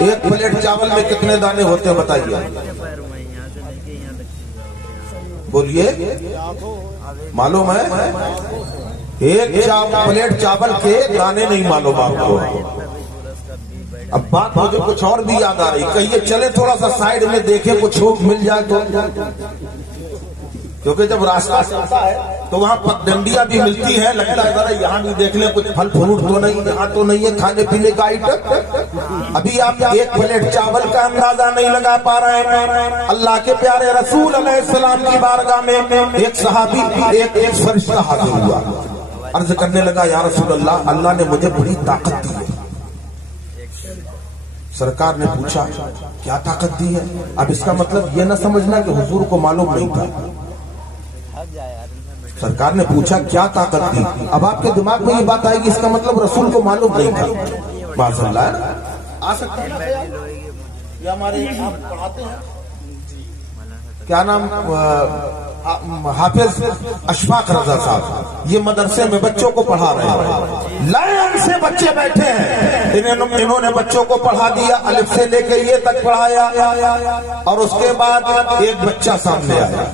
ایک پلیٹ چاول میں کتنے دانے ہوتے ہیں بتائیے؟ بولیے، معلوم ہے؟ ایک پلیٹ چاول کے دانے نہیں معلوم آپ کو۔ اب بات مجھے کچھ اور بھی یاد آ رہی، کہیے چلے تھوڑا سا سائیڈ میں دیکھیں کچھ مل جائے تو، کیونکہ جب راستہ چلتا ہے تو وہاں پگڈنڈیاں بھی ملتی ہیں، لگتا ہے ذرا یہاں بھی دیکھ لیں کچھ پھل فروٹ تو نہیں، یہاں تو نہیں ہے کھانے پینے کا آئٹم۔ ابھی آپ ایک پلیٹ چاول کا اندازہ نہیں لگا پا رہے ہیں۔ اللہ کے پیارے رسول علیہ السلام کی بارگاہ میں ایک صحابی ایک فرشتہ حاضر ہوا، عرض کرنے لگا یا رسول اللہ، اللہ نے مجھے بڑی طاقت دی ہے۔ سرکار نے پوچھا کیا طاقت دی ہے؟ اب اس کا مطلب یہ نہ سمجھنا کہ حضور کو معلوم نہیں تھا۔ سرکار نے پوچھا کیا طاقت دی، اب آپ کے دماغ میں یہ بات آئے گی اس کا مطلب رسول کو معلوم نہیں تھا۔ معاذ اللہ آ سکتا ہے یہ ہمارے آپ پڑھاتے ہیں کیا نام، حافظ اشفاق رضا صاحب، یہ مدرسے میں بچوں کو پڑھا رہے ہیں، لائن سے بچے بیٹھے ہیں، انہوں نے بچوں کو پڑھا دیا، الف سے لے کے یہ تک پڑھایا، اور اس کے بعد ایک بچہ سامنے آیا،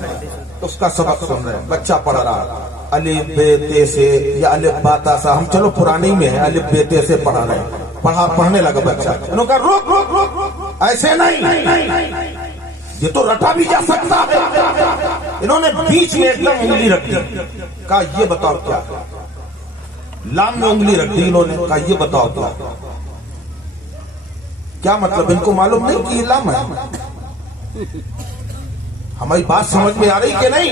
اس کا سبق سن رہے ہیں، بچہ پڑھ رہا الف بے تے سے یا الف با تا سا، ہم چلو پرانی میں ہیں، الف بے تے سے پڑھا رہے ہیں، پڑھنے لگا بچہ، انہوں نے کہا روک روک روک، ایسے نہیں، یہ تو رٹا بھی جا سکتا ہے۔ انہوں نے بیچ میں ایک دم انگلی رکھ دی، کہا یہ بتاؤ کیا، لام میں انگلی رکھ دی انہوں نے، کہا یہ بتاؤ کیا مطلب، ان کو معلوم نہیں کہ یہ لام ہے؟ ہماری بات سمجھ میں آ رہی کہ نہیں؟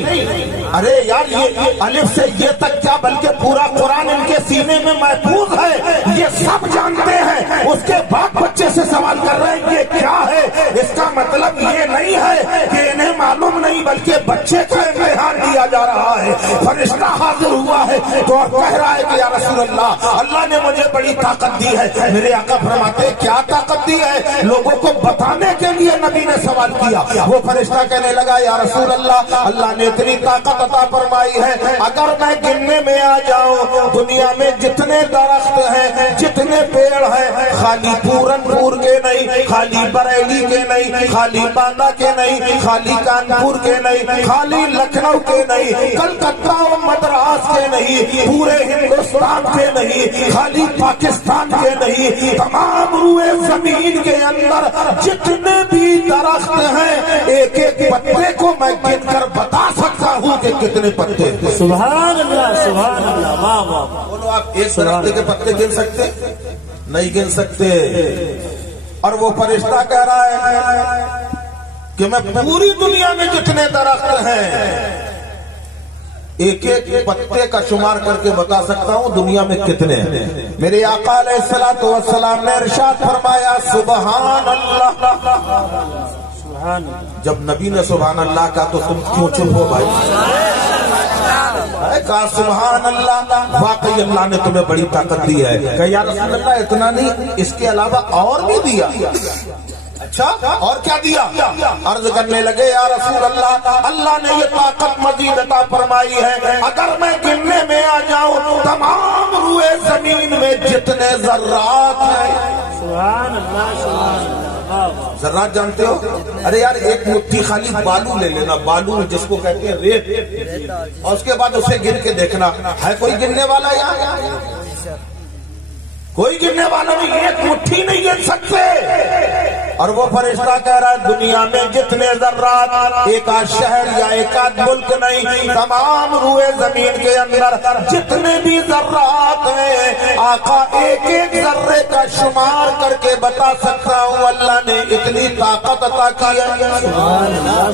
ارے یار یہ الف سے یہ تک کیا بلکہ پورا قرآن ان کے سینے میں محفوظ ہے، یہ سب جانتے ہیں، اس کے بعد بچے سے سوال کر رہے ہیں یہ کیا ہے؟ اس کا مطلب یہ نہیں ہے کہ انہیں معلوم نہیں، بلکہ بچے کا امتحان دیا جا رہا ہے۔ فرشتہ حاضر ہوا ہے تو کہہ رہا ہے کہ یا رسول اللہ، اللہ نے مجھے بڑی طاقت دی ہے۔ میرے آقا فرماتے کیا طاقت دی ہے؟ لوگوں کو بتانے کے لیے نبی نے سوال کیا۔ وہ فرشتہ کہنے لگا یا رسول اللہ، اللہ نے اتنی طاقت عطا فرمائی ہے، اگر میں گننے میں آ جاؤں دنیا میں جتنے درخت ہیں، جتنے پیڑ ہیں، خالی پورن پور کے نہیں، خالی بریلی کے نہیں، خالی باندہ کے نہیں، خالی کانپور کے نہیں، خالی لکھنؤ کے نہیں، کلکتہ و مدراس کے نہیں، پورے ہندوستان کے نہیں، خالی پاکستان کے نہیں، تمام روئے زمین کے اندر جتنے بھی درخت ہیں، ایک ایک پتے کو میں گن کر بتا سکتا ہوں کہ کتنے پتے۔ سبحان اللہ، سبحان اللہ، واہ واہ۔ بولو آپ ایک درخت کے پتے گن سکتے؟ نہیں گن سکتے۔ اور وہ فرشتہ کہہ رہا ہے کہ میں پوری دنیا میں جتنے درخت ہیں ایک ایک پتے کا شمار کر کے بتا سکتا ہوں دنیا میں کتنے ہیں۔ میرے آقا علیہ الصلوۃ والسلام نے ارشاد فرمایا سبحان اللہ۔ جب نبی نے سبحان اللہ کہا تو تم کیوں چپ ہو بھائی؟ کہا سبحان اللہ، واقعی اللہ نے تمہیں بڑی طاقت دی ہے۔ کہ یا رسول اللہ اتنا نہیں، اس کے علاوہ اور بھی دیا۔ اچھا اور کیا دیا؟ عرض کرنے لگے یا رسول اللہ، اللہ نے یہ طاقت مزید عطا فرمائی ہے، اگر میں گننے میں آ جاؤں تمام روئے زمین میں جتنے ذرات ہیں۔ سبحان اللہ، سبحان اللہ۔ ذرات جانتے ہو؟ ارے یار ایک مٹھی خالی بالو لے لینا، بالو جس کو کہتے ہیں ریت، اور اس کے بعد اسے گن کے دیکھنا ہے کوئی گننے والا یہاں؟ کوئی گننے والا نہیں، ایک مٹھی نہیں گن سکتے۔ اور وہ فرشتہ کہہ رہا ہے دنیا میں جتنے ذرات، ایک آدھ شہر یا ایک آدھ ملک نہیں، تمام روئے زمین کے اندر جتنے بھی ذرات ہیں، آقا ایک ایک ذرے کا شمار کر کے بتا سکتا ہوں، اللہ نے اتنی طاقت عطا کی ہے۔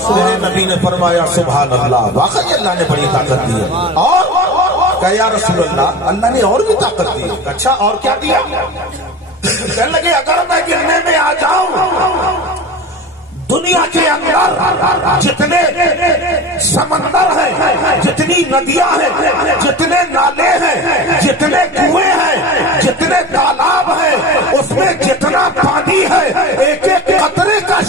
میرے نبی نے فرمایا سبحان اللہ، واقعی اللہ نے بڑی طاقت دی ہے۔ اور کہ یا رسول اللہ، اللہ نے اور بھی طاقت دی ہے۔ اچھا اور کیا دیا؟ کہنے لگے اگر میں گرنے میں آ جاؤں دنیا کے اندر جتنے سمندر ہیں، جتنی ندیاں ہیں، جتنے نالے ہیں، جتنے کنویں ہیں، جتنے تالاب ہیں، اس میں جتنا پانی ہے، ایک ایک قطرے کا